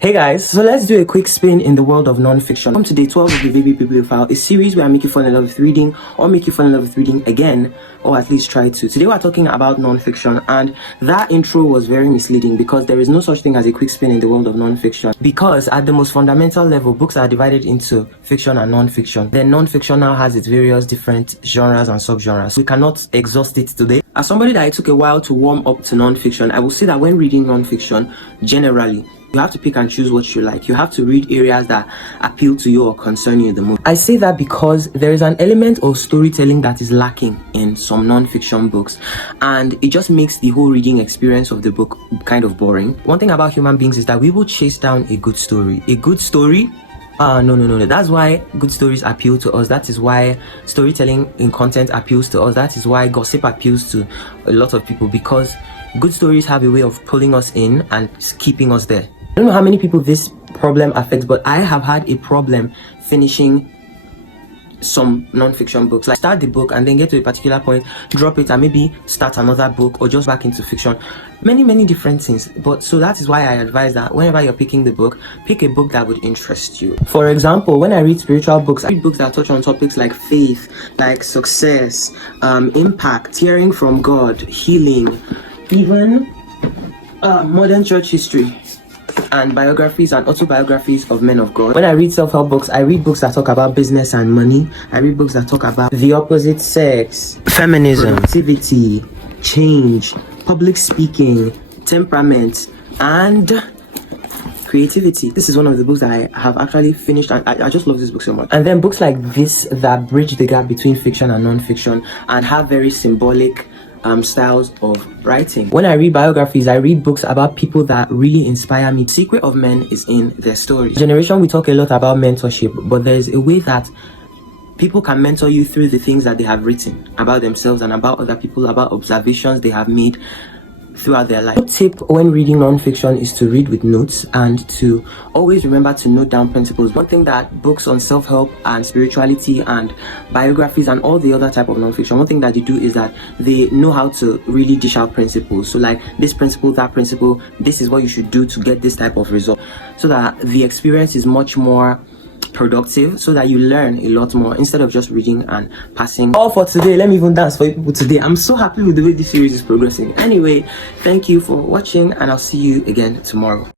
Hey guys, so let's do a quick spin in the world of non-fiction. Welcome to day 12 of the Baby Bibliophile, a series where I make you fall in love with reading or make you fall in love with reading again, or at least try to. Today we're talking about non-fiction, and that intro was very misleading because there is no such thing as a quick spin in the world of non-fiction. Because at the most fundamental level, books are divided into fiction and non-fiction. Then non-fiction now has its various different genres and subgenres. We cannot exhaust it today. As somebody that it took a while to warm up to non-fiction, I will say that when reading non-fiction, generally, you have to pick and choose what you like. You have to read areas that appeal to you or concern you the most. I say that because there is an element of storytelling that is lacking in some non-fiction books, and it just makes the whole reading experience of the book kind of boring. One thing about human beings is that we will chase down a good story. A good story? No. That's why good stories appeal to us. That is why storytelling in content appeals to us. That is why gossip appeals to a lot of people, because good stories have a way of pulling us in and keeping us there. I don't know how many people this problem affects, but I have had a problem finishing some non-fiction books. Like start the book and then get to a particular point, drop it, and maybe start another book or just back into fiction. Many different things. But so that is why I advise that whenever you're picking the book, pick a book that would interest you. For example, when I read spiritual books, I read books that touch on topics like faith, like success, impact, hearing from God, healing, even modern church history, and biographies and autobiographies of men of God. When I read self-help books, I read books that talk about business and money. I read books that talk about the opposite sex, feminism, productivity, change, public speaking, temperament, and creativity. This is one of the books that I have actually finished, and I just love this book so much. And then books like this that bridge the gap between fiction and non-fiction and have very symbolic styles of writing. When I read biographies, I read books about people that really inspire me. The secret of men is in their stories. Generation, we talk a lot about mentorship, but there's a way that people can mentor you through the things that they have written about themselves and about other people, about observations they have made throughout their life. A tip when reading non-fiction is to read with notes and to always remember to note down principles. One thing that books on self-help and spirituality and biographies and all the other type of non-fiction, one thing that they do is that they know how to really dish out principles. So like this principle, that principle, this is what you should do to get this type of result, so that the experience is much more productive, so that you learn a lot more instead of just reading and passing. All for today. Let me even dance for you people today. I'm so happy with the way this series is progressing. Anyway, thank you for watching, and I'll see you again tomorrow.